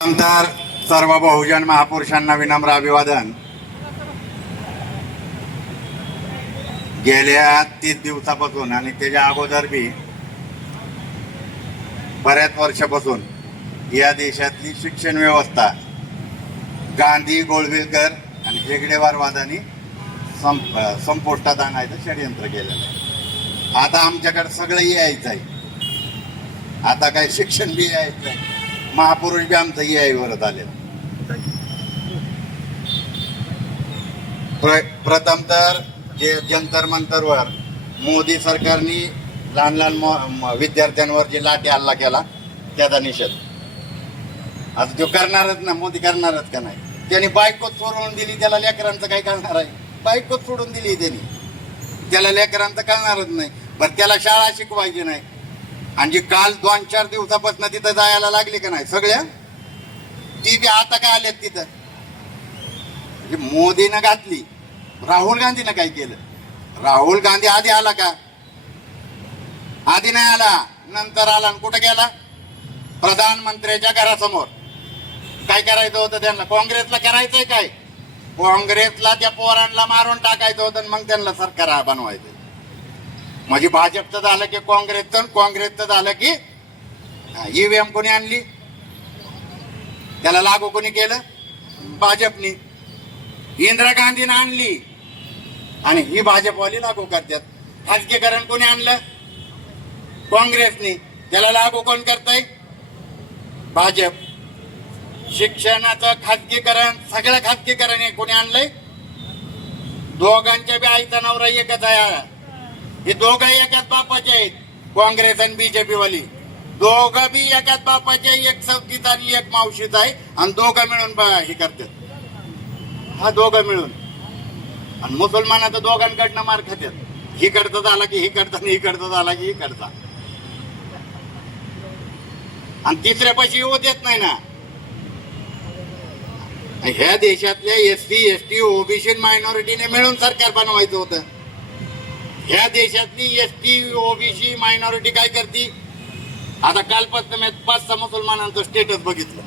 नंतर सर्व बहुजन महापुरुषांना विनम्र अभिवादन. गेल्या 30 दिवसापासून आणि त्याच्या अगोदर बी बऱ्याच वर्षापासून या देशातली शिक्षण व्यवस्था गांधी, गोळवलकर आणि हेगडेवारवादांनी संपुष्टात आणायचं षडयंत्र केलेलं आहे. आता आमच्याकडे सगळं यायचं आहे. आता काय शिक्षण बी यायचं आहे, महापुरुष बी आमचं यायवरच आले. प्रथम तर जे जंतर मंतरवर मोदी सरकारने लहान लहान विद्यार्थ्यांवर जे लाठी हल्ला केला त्याचा निषेध. आता तो करणारच ना, मोदी करणारच का नाही. त्यांनी बायकोच सोडून दिली, त्याला लेकरांचं काय करणार आहे. बायकोच सोडून दिली त्यांनी, त्याला लेकरांचं करणारच नाही. बरं, त्याला शाळा शिकवायची नाही. आणि जी काल 2-4 दिवसापासून तिथं जायला लागली का नाही सगळ्या, ती बी आता काय आल्यात तिथं. म्हणजे मोदीनं घातली. राहुल गांधीनं काय केलं? राहुल गांधी आधी आला का? आधी नाही आला, नंतर आला. कुठं गेला? प्रधानमंत्र्याच्या घरासमोर. काय करायचं होतं त्यांना? काँग्रेसला करायचंय काय? काँग्रेसला त्या पोरांना मारून टाकायचं होतं, मग त्यांना सरकार बनवायचं. म्हणजे भाजपचं झालं की काँग्रेसचं, काँग्रेसचं झालं की ईव्हीएम कोणी आणली, त्याला लागू कोणी केलं? भाजपनी. इंदिरा गांधीनं आणली आणि ही भाजपवाली लागू करतात. खाजगीकरण कोणी आणलं? काँग्रेसने. त्याला लागू कोण करतंय? भाजप. शिक्षणाचं खाजगीकरण, सगळं खाजगीकरण हे कोणी आणलंय? दोघांच्या बी आईचा नवरा एकच आहे. हे दोघं एकाच बापाचे आहेत, काँग्रेस आणि बीजेपी वाली. दोघं बी एकाच बापाचे, एक सवतीचा आणि एक मावशीचा आहे. आणि दोघं मिळून हे करतात. हा दोघं मिळून. आणि मुसलमानाचं दोघांकडनं मार खात्यात. ही करता झाला की ही करता, ही करता झाला की ही करता. आणि तिसऱ्या पैसे येऊ देत नाही ना. ह्या देशातल्या SC, ST, OBC मायनॉरिटीने मिळून सरकार बनवायचं होतं. ह्या देशातली ST, OBC मायनॉरिटी काय करते? आता कालपासून मी 5-6 मुसलमानांचं स्टेटस बघितलं.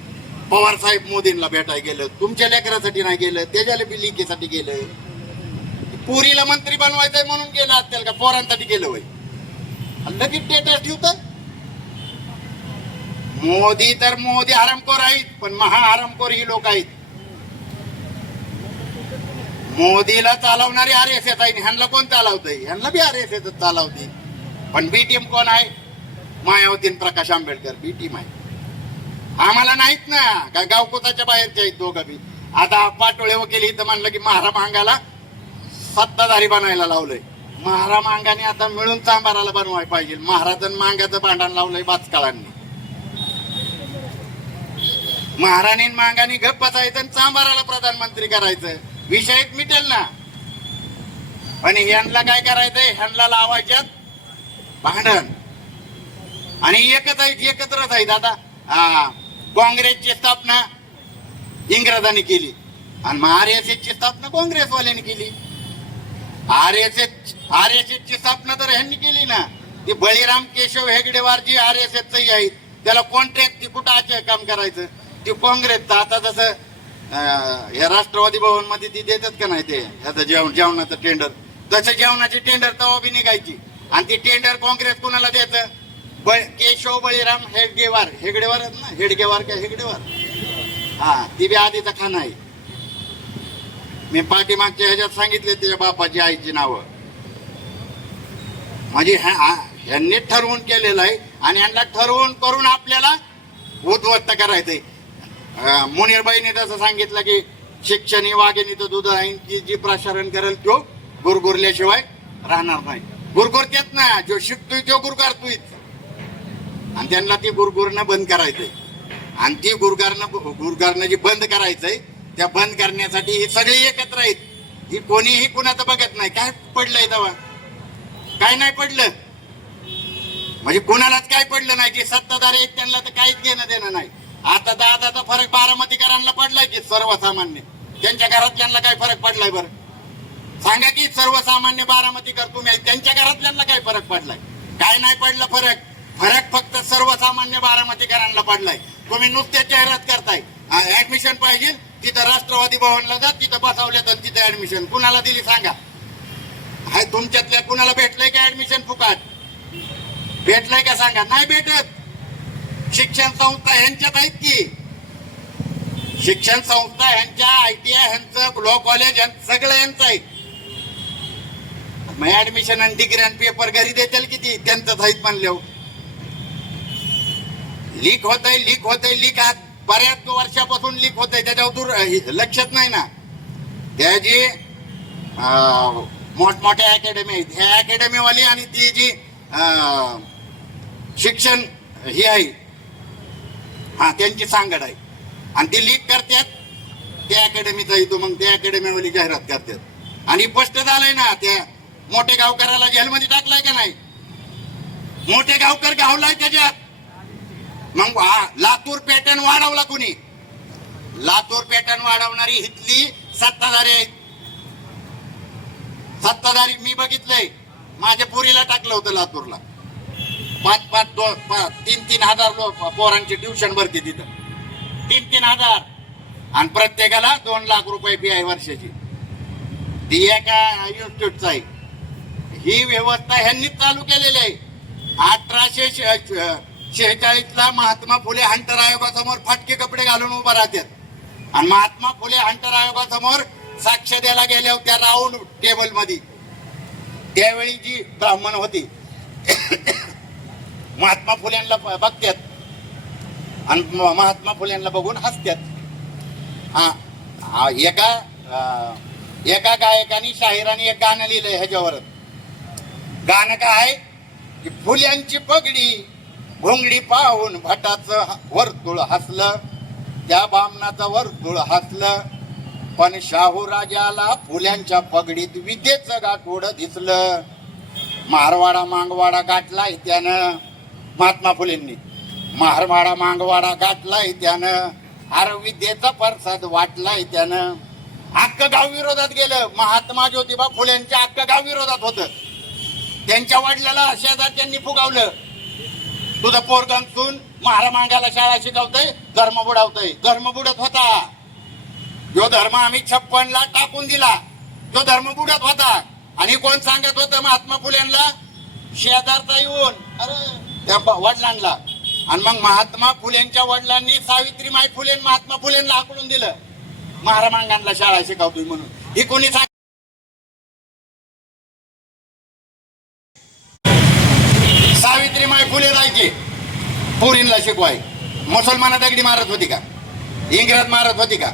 पवार साहेब मोदींना भेटायला गेलं. तुमच्या लेकरासाठी नाही गेलं, त्याच्या लिकीसाठी गेलं. पुरीला मंत्री बनवायचंय म्हणून गेलं असतील का? पोरांसाठी गेलं होय. लगेच स्टेटस ठेवतं. मोदी तर मोदी हरामखोर आहेत, पण महाहरामखोर ही लोक आहेत. मोदीला चालवणारी RSS आहे. ह्यांना कोण चालवतंय? ह्यांना बी RSS चालवते. पण बी टीम कोण आहे? मायावती, प्रकाश आंबेडकर बी टीम आहे. आम्हाला नाहीत ना, काय गावकोताच्या बाहेरच्या आहेत दोघं बी. आता पाटोळे वकील इथं म्हणलं की महारा मांगाला सत्ताधारी बनायला लावलंय. महारा मांगाने आता मिळून चांबाराला बनवायला पाहिजे. महाराजन मांगाचं भांडण लावलंय बाचकाळांनी. महाराणी मांगाने गप्प बसायचं आणि चांबाराला प्रधानमंत्री करायचं. विषयच मिटेल ना. आणि ह्यांना काय करायचंय? ह्यांना लावायच्यात भांडण. आणि एकच आहेत, एकत्रच आहेत. आता काँग्रेसची स्थापना इंग्रजांनी केली आणि मग RSS ची स्थापना काँग्रेसवाल्यांनी केली. RSS ची स्थापना तर ह्यांनी केली ना. ते बळीराम केशव हेगडेवार जी RSS च आहेत, त्याला कॉन्ट्रॅक्ट कुठं काम करायचं ते काँग्रेसचं. आता जसं ह्या राष्ट्रवादी भवन मध्ये ती देतात का नाही, ते ह्याचं जेवणाचं टेंडर, तसं जेवणाची टेंडर तेव्हा बी निघायची. आणि ती टेंडर काँग्रेस कुणाला द्यायचं? केशव बळीराम हेगडेवार. हेगडेवारच ना, हेडगेवार का हेगडेवार, हा, ती बी आधीचा खाना आहे. मी पाठीमागच्या ह्याच्यात सांगितले त्याच्या बापाची आईची नावं. म्हणजे ह्यांनी ठरवून केलेलं आहे आणि ह्यांना ठरवून करून आपल्याला उद्ध्वस्त करायचंय. मुनीरबाईने तसं सांगितलं की शिक्षण ही वाघिणीचं दूध आहे की जी प्रसारण करेल तो गुरगुरल्याशिवाय राहणार नाही. गुरगुरतेत ना, जो शिकतोय तो गुरगारतोय. आणि त्यांना ती गुरगुरणं बंद करायचंय. आणि ती गुरगारणं जी बंद करायचंय, त्या बंद करण्यासाठी ही सगळी एकत्र आहेत. ही कोणीही कुणाचं बघत नाही. काय पडलंय तेव्हा? काय नाही पडलं. म्हणजे कुणालाच काय पडलं नाही. जे सत्ताधारी आहेत त्यांना तर काहीच घेणं देणं नाही. आता दादाचा फरक बारामतीकरांना पडलाय की सर्वसामान्य त्यांच्या घरातल्यांना काय फरक पडलाय? बरं सांगा की सर्वसामान्य बारामतीकर तुम्ही त्यांच्या घरातल्यांना काय फरक पडलाय? काय नाही पडलं फरक. फरक फक्त सर्वसामान्य बारामतीकरांना पडलाय. तुम्ही नुसत्या जाहिरात करताय. ऍडमिशन पाहिजे तिथं राष्ट्रवादी भवनला जा, तिथं बसवले तर तिथं ऍडमिशन कुणाला दिली सांगा. हाय तुमच्यातल्या कुणाला भेटलंय का ऍडमिशन फुकाट? भेटलंय का सांगा. नाही भेटत. शिक्षण संस्था ह्यांच्यात आहेत की, शिक्षण संस्था ह्यांच्या, ITI ह्यांचं, लॉ कॉलेज सगळं यांचं आहे. मग ऍडमिशन आणि डिग्री आणि पेपर घरी देतील किती? त्यांचंच आहेत म्हणले. लीक होतंय. लीक आज बऱ्याच वर्षापासून लीक होतंय. त्याच्यावर लक्षच नाही ना. त्या जी मोठमोठ्या अकॅडमी आहेत, ह्या अकॅडमीवाली आणि ती जी शिक्षण ही आहे, हा त्यांची सांगड आहे. आणि ती लीक करतात त्या अकॅडमीचा येतो, मग त्या अकॅडमीवाली जाहिरात करतात. आणि स्पष्ट झालंय ना, त्या मोठे गावकऱ्याला जेलमध्ये टाकलाय का नाही? मोठे गावकर गावलाय त्याच्यात. मग लातूर पॅटर्न वाढवला कुणी? लातूर पॅटर्न वाढवणारी इथली सत्ताधारी आहेत. सत्ताधारी मी बघितलंय. माझ्या पुरीला टाकलं होतं लातूरला. 3-3 हजार पोरांची ट्युशन भरती तिथं. 3-3 हजार. आणि प्रत्येकाला 2 लाख रुपये फी आहे वर्षाची. ती एका इन्स्टिट्यूटचा आहे. ही व्यवस्था ह्यांनीच चालू केलेली आहे. 1846ला महात्मा फुले हंटर आयोगासमोर फाटके कपडे घालून उभा राहतात. आणि महात्मा फुले हंटर आयोगासमोर साक्ष द्यायला गेल्या होत्या राऊंड टेबल मध्ये. त्यावेळी जी ब्राह्मण होती महात्मा फुलेंना बघतात आणि महात्मा फुलेंना बघून हसतात. एका गायकाने शाहिराने एक गाणं लिहिलंय ह्याच्यावर. गाणं काय की फुल्यांची पगडी घोंगडी पाहून भटाचं वर्तुळ हसलं, त्या बामणाचं वर्तुळ हसलं, पण शाहू राजाला फुल्यांच्या पगडीत विद्येचं गाठोडं दिसलं. मारवाडा मांगवाडा गाठलाय त्यानं, महात्मा फुलेंनी मारवाडा मांगवाडा गाठलाय त्यानं, अरे विद्येचा प्रसाद वाटलाय त्यानं. अख्खं गाव विरोधात गेलं. महात्मा ज्योतिबा फुलेंच्या अख्खं गाव विरोधात होतं. त्यांच्या वडिलाला शेजारच्यांनी फुगावलं, तुझं पोरगंतून महारा मांगायला शाळा शिकवतय, धर्म बुडावतय. धर्म बुडत होता. जो धर्म आम्ही 56ला टाकून दिला तो धर्म बुडत होता. आणि कोण सांगत होतं महात्मा फुलेंना? शेजारचा येऊन अरे त्या वडिलांना. आणि मग महात्मा फुलेंच्या वडिलांनी सावित्रीमाई फुले महात्मा फुलेंना आकडून दिलं, महारा मांगांना शाळा शिकवतोय म्हणून. ही कोणी सांग? सावित्रीमाई फुले जायचे पोरींना शिकवाय. मुसलमाना दगडी मारत होती का? इंग्रज मारत होती का?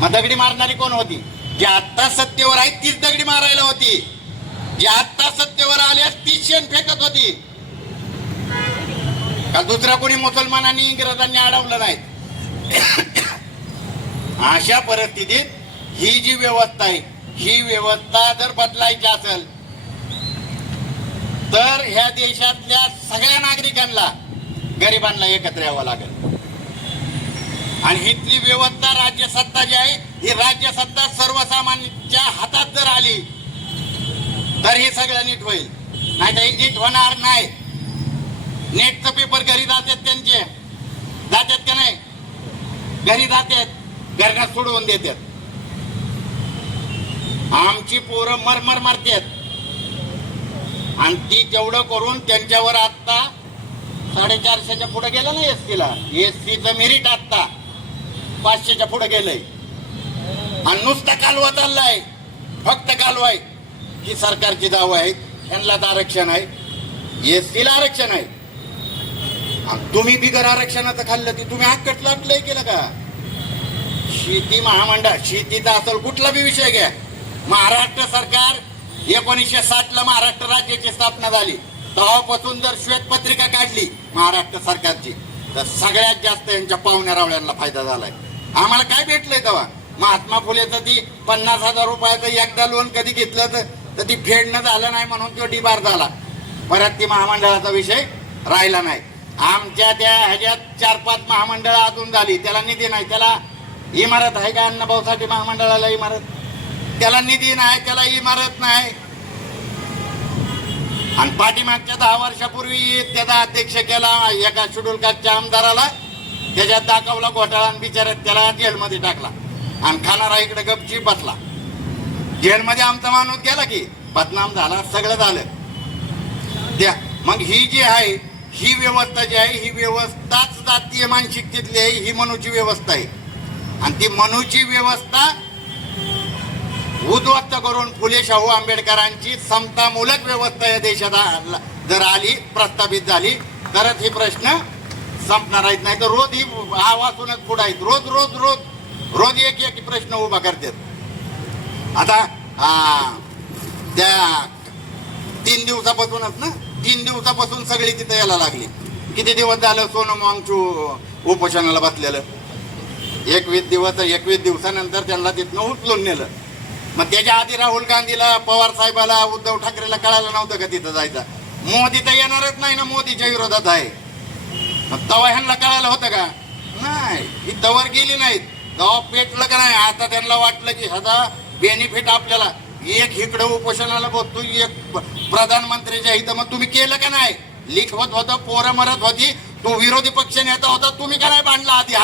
मग दगडी मारणारी कोण होती? जी आत्ता सत्तेवर आहे तीच दगडी मारायला होती. जी आत्ता सत्तेवर आल्यास तीच शेण फेकत होती. का दुसरा कोणी मुसलमानांनी इंग्रजांनी अडवलं नाही? अशा परिस्थितीत ही जी व्यवस्था आहे, ही व्यवस्था जर बदलायची असेल तर ह्या देशातल्या सगळ्या नागरिकांना, गरिबांना एकत्र यावं लागेल. आणि इथली व्यवस्था, राज्य सत्ता जी आहे, ही राज्य सत्ता सर्वसामान्यांच्या हातात जर आली तर हे सगळं नीट होईल. नाही तर नीट होणार नाही. नेटचं पेपर घरी जातात त्यांचे, जातात का नाही? घरी जातात, घरना सोडवून देतात. आमची पोरं मरमर मारतात. आणि ती तेवढं करून त्यांच्यावर आता 450च्या पुढे गेलं ना एसटीला. एसटीचं मेरिट आता 500च्या पुढे गेलंय. आणि नुसता कालवा चाललाय, फक्त कालवाय. ही सरकारची दावा आहे, यांनाच आरक्षण आहे, एसटीला आरक्षण आहे. आणि तुम्ही बिगर आरक्षणाचं खाल्लं ती तुम्ही हक्कटलं अप्लाय केलं का? शेती महामंडळ, शेतीचा असेल कुठला बी विषय घ्या. महाराष्ट्र सरकार 1960ला महाराष्ट्र राज्याची स्थापना झाली. तेव्हापासून जर श्वेतपत्रिका काढली महाराष्ट्र सरकारची तर सगळ्यात जास्त यांच्या पाहुण्या रावळ्यांना फायदा झालाय. आम्हाला काय भेटलंय तेव्हा? महात्मा फुलेचं ती 50,000 रुपयाचं एकदा लोन कधी घेतलं तर ती फेडणं झालं नाही म्हणून तो डिबार झाला. परत ती महामंडळाचा विषय राहिला नाही. आमच्या त्या ह्याच्यात 4-5 महामंडळ अजून झाली, त्याला निधी नाही. त्याला इमारत आहे का? अन्नभाऊसाठी महामंडळाला इमारत, त्याला निधी नाही, त्याला इमारत नाही. आणि पाठीमागच्या 10 वर्षापूर्वी त्याचा अध्यक्ष केला एका शेड्यूल कास्टच्या आमदाराला. त्याच्यात दाखवला घोटाळा आणि बिचाऱ्यात त्याला जेलमध्ये टाकला आणि खाणारा इकडे गपची बसला. जेलमध्ये आमचा माणूस गेला की बदनाम झाला, सगळं झालं. त्या मग ही जी आहे ही व्यवस्था जी आहे ही व्यवस्थाच जातीय मानसिकतेतली आहे. ही मनूची व्यवस्था आहे आणि ती मनूची व्यवस्था उद्ध्वस्त करून फुले शाहू आंबेडकरांची समतामूलक व्यवस्था या देशात जर आली, प्रस्थापित झाली तरच हे प्रश्न संपणार आहेत. नाही तर रोज ही आवाजूनच पुढे आहेत. रोज रोज रोज रोज एक एक प्रश्न उभा करतात. आता त्या 3 दिवसापासूनच ना 3 दिवसापासून सगळी तिथे यायला लागली. किती दिवस झालं सोनम वांगचूक उपोषणाला बसलेलं? 21 दिवसानंतर त्यांना तिथनं उचलून नेलं. मग त्याच्या आधी राहुल गांधीला, पवार साहेबाला, उद्धव ठाकरेला कळालं नव्हतं का तिथं जायचं? मोदी तर येणारच नाही ना, मोदीच्या विरोधात आहे. मग तवा ह्यांना कळालं होतं का? नाही. ही तवर गेली नाहीत. तेव्हा पेटलं का नाही? आता त्यांना वाटलं की ह्याचा बेनिफिट आपल्याला, एक इकडं उपोषणाला बसतो, एक प्रधानमंत्रीच्या इथं. मग तुम्ही केलं का नाही? लीक होत होतं, पोरं मरत होती, तो विरोधी पक्ष नेता होता, तुम्ही का नाही भांडला आधी?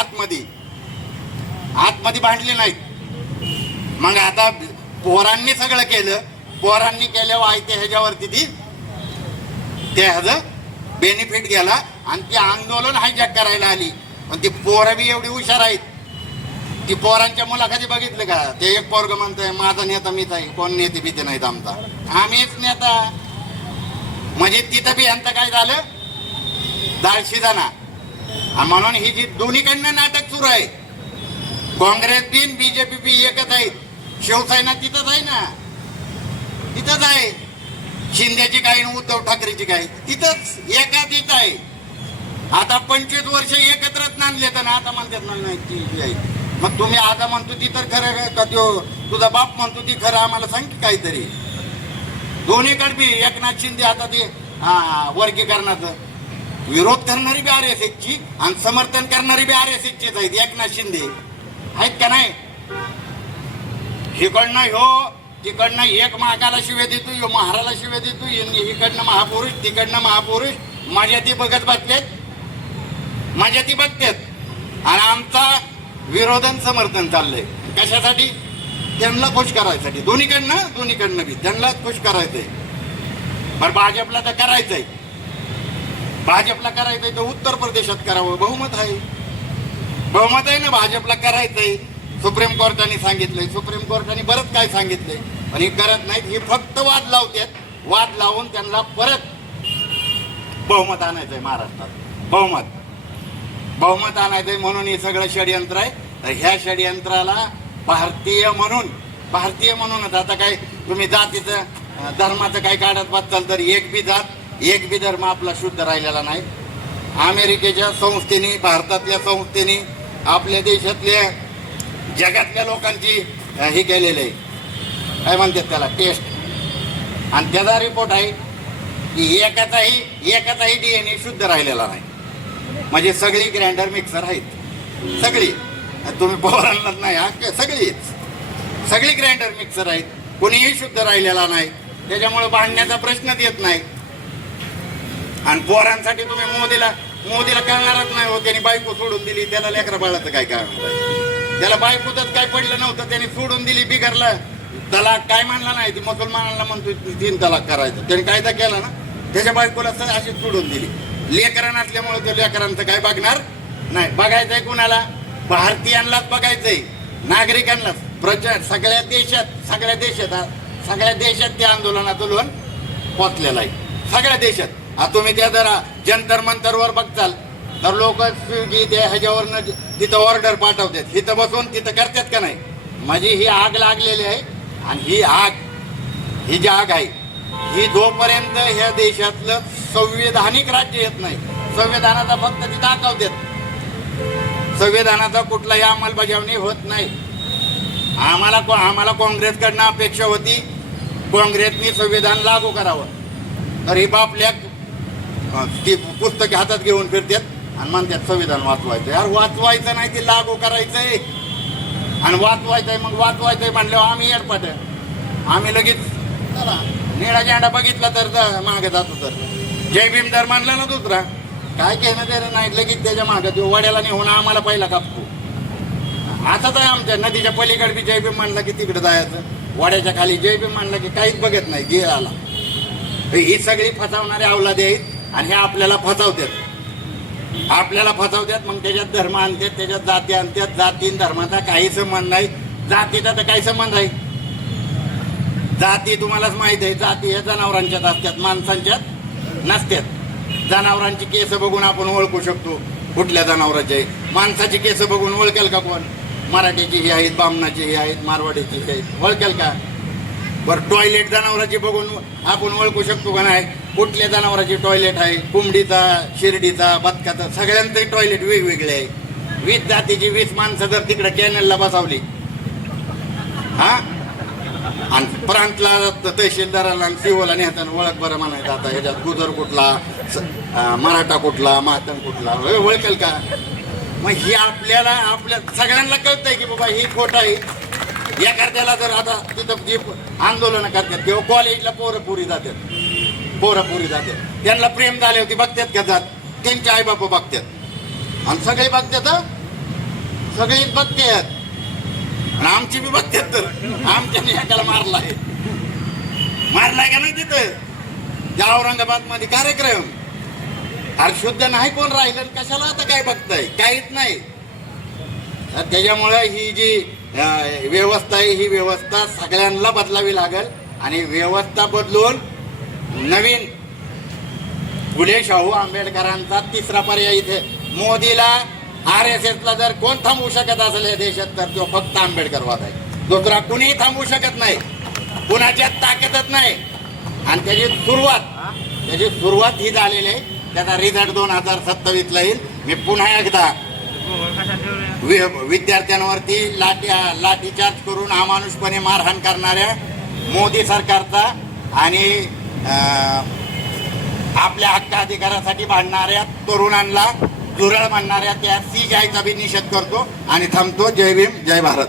आतमध्ये भांडले नाहीत. मग आता पोरांनी सगळं केलं. पोरांनी केल्यावर आहे ते ह्याच्यावरती ते ह्याचं बेनिफिट गेला आणि ती आंदोलन हायजॅक करायला आली. पण ती पोरं बी एवढी हुशार आहेत. ती पोरांच्या मुलाखती बघितले का? ते एक पोरग म्हणतंय माझा नेता मीच आहे, कोण नेते भीती नाहीत आमचा, आम्हीच नेता. म्हणजे तिथं बी यांचं काय झालं? दाळशी जाणार. म्हणून ही जी दोन्हीकडनं नाटक सुरू आहे. काँग्रेस बी बीजेपी बी एकच आहेत. शिवसेना तिथंच आहे ना, तिथंच आहे. शिंदेची काय आणि उद्धव ठाकरेची काय तिथंच एकाच आहे. आता 25 वर्ष एकत्रच नांदले तर आता म्हणतात नाही ती आहे. मग तुम्ही आता म्हणतो ती तर खरं का? तुझा बाप म्हणतो ती खरं? आम्हाला सांग की काहीतरी. दोन्हीकडे बी एकनाथ शिंदे आता ते वर्गीकरणाचं विरोध करणारी बी RSSची आणि समर्थन करणारी बी RSSचीच आहेत. एकनाथ शिंदे आहेत का नाही? हिकडनं ह्यो तिकडनं एक महागाला शिव्या देतो, ह्यो महाराला शिव्या देतो, इकडनं महापुरुष तिकडनं महापुरुष. माझ्या ती बघत बसलेत, माझ्या ती बघतेत आणि आमचा विरोधन समर्थन चाललंय. कशासाठी? त्यांना खुश करायसाठी. दोन्हीकडनं बी त्यांनाच खुश करायचंय. पण भाजपला तर करायचंय. भाजपला करायचंय तर उत्तर प्रदेशात करावं. बहुमत आहे ना, भाजपला करायचंय. सुप्रीम कोर्टाने सांगितलंय, सुप्रीम कोर्टाने बरंच काय सांगितलंय, पण हे करत नाहीत. हे फक्त वाद लावतात. वाद लावून त्यांना परत बहुमत आणायचंय महाराष्ट्रात. बहुमत आणायचंय म्हणून हे सगळं षडयंत्र आहे. तर ह्या षडयंत्राला भारतीय म्हणूनच आता काय तुम्ही जातीचं धर्माचं काय काढत बसताल तर एक बी जात एक बी धर्म आपला शुद्ध राहिलेला नाही. अमेरिकेच्या संस्थेने, भारतातल्या संस्थेने, आपल्या देशातल्या जगातल्या लोकांची हे केलेलं आहे, काय म्हणतात त्याला, टेस्ट. आणि त्याचा रिपोर्ट आहे की एकाचाही DNA शुद्ध राहिलेला नाही. म्हणजे सगळी ग्राइंडर मिक्सर आहेत. सगळी तुम्ही पवारांनाच नाही, सगळी ग्राइंडर मिक्सर आहेत. कोणीही शुद्ध राहिलेला नाही. त्याच्यामुळे भांडण्याचा प्रश्नच येत नाही. आणि पोरांसाठी तुम्ही मोदीला कळणारच नाही हो. त्यांनी बायको सोडून दिली, त्याला लेकरा बाळाचं काय त्याला बायकोच काय पडलं नव्हतं, त्यांनी सोडून दिली. बिगरला तलाक काय म्हणला नाही, ती मुसलमानांना म्हणतो 3 तलाक करायचं. त्यांनी कायदा केला ना, त्याच्या बायकोला अशी सोडून दिली. लेकरं नसल्यामुळे त्या लेकरांचं काय बघणार नाही. बघायचंय कुणाला? भारतीयांनाच बघायचंय, नागरिकांनाच. सगळ्या देशात त्या आंदोलनाचं लोन पोचलेलं आहे. सगळ्या देशात. तुम्ही त्या जरा जंतर मंतरवर बघताल तर लोक स्विगी त्या ह्याच्यावरनं तिथं ऑर्डर पाठवतात. इथं बसून तिथं करतात का नाही? म्हणजे ही आग लागलेली आहे. आणि ही जी आग आहे ही जोपर्यंत ह्या देशातलं संविधानिक राज्य येत नाही, संविधानाचा फक्त ती दाखवतात, संविधानाचा कुठलाही अंमलबजावणी होत नाही. आम्हाला काँग्रेसकडनं अपेक्षा होती काँग्रेसनी संविधान लागू करावं. तर ही बापल्या ती पुस्तके हातात घेऊन फिरतात आणि म्हणतात संविधान वाचवायचं. यार वाचवायचं नाही, ते लागू करायचंय. आणि वाचवायचंय, मग वाचवायचंय म्हणल्यावर आम्ही एडपाट, आम्ही लगेच चला निळा झेंडा बघितला तर मागे जातो. तर जय भीम दर मानला ना दुसरा, काय घेणं देणं नाही, लगेच त्याच्या मागं तो वड्याला नेऊन आम्हाला पहिला कापतो. असंच आहे आमच्या नदीच्या पलीकडे बी जय भीम म्हणलं की तिकडे जायचं, वड्याच्या खाली जय भीम म्हणलं की काहीच बघत नाही गिळ आला. ही सगळी फसवणारे अवलादे आहेत आणि हे आपल्याला फसवतात, आपल्याला फसवतात. मग त्याच्यात धर्म आणतात, त्याच्यात जाती आणतात. जाती धर्माचा काही संबंध नाही, जातीचा तर काही संबंध आहे. जाती तुम्हालाच माहित आहे, जाती हे जनावरांच्यात असतात, माणसांच्यात नसतात. जनावरांची केस बघून आपण ओळखू शकतो कुठल्या जनावरांचे. माणसाची केस बघून ओळखेल का कोण? मराठीची ही आहेत, बामणाची ही आहेत, मारवाडीची ही आहेत, ओळखेल का? बरं टॉयलेट जनावरांची बघून आपण ओळखू शकतो का नाही? कुठल्या जनावरांची टॉयलेट आहे? कोंबडीचा, शिर्डीचा, बदकाचा, सगळ्यांचे टॉयलेट वेगवेगळे आहे. 20 जातीची 20 माणसं जर तिकडे कॅनलला बसवली हा, आणि प्रांतला तहसीलदाराला आणि सीओला नेताना ओळख बरं म्हणायचं आता ह्याच्यात गुजर कुठला, मराठा कुठला, मातंग कुठला, ओळखेल का? मग ही आपल्या सगळ्यांना कळतंय की बाबा ही खोट आहे. एखाद्याला जर आता तिथं जी आंदोलनं करतात किंवा कॉलेजला पोरपुरी जातात, त्यांना प्रेम झाले होते बघतात का जात, त्यांचे आई बाप बघतात आणि सगळे बघतात, सगळीच बघतात आणि आमची बी बघतात. तर आमच्याने एकाला मारलाय का नाही तिथं औरंगाबाद मध्ये कार्यक्रम? अरे शुद्ध नाही कोण राहिलं, कशाला आता काय बघताय? काहीच नाही. त्याच्यामुळे ही जी व्यवस्था आहे, ही व्यवस्था सगळ्यांना बदलावी लागेल आणि व्यवस्था बदलून नवीन फुले शाहू आंबेडकरांचा तिसरा पर्याय इथे. मोदीला RSS ला जर कोण थांबवू शकत असेल या देशात तर तो फक्त आंबेडकरवाद आहे. दुसरा कुणीही थांबवू शकत नाही, कुणाच्यात ताकदच नाही. आणि त्याची सुरुवात ही झालेली आहे. त्याचा रिझल्ट 2027 येईल. मी पुन्हा एकदा विद्यार्थ्यांवरती लाठीचार्ज करून अमानुषपणे मारहाण करणाऱ्या मोदी सरकारचा आणि आपल्या हक्क अधिकारासाठी भांडणाऱ्या तरुणांना झुरळ म्हणणाऱ्या त्या CJI चा बी निषेध करतो आणि थांबतो. जय भीम, जय भारत.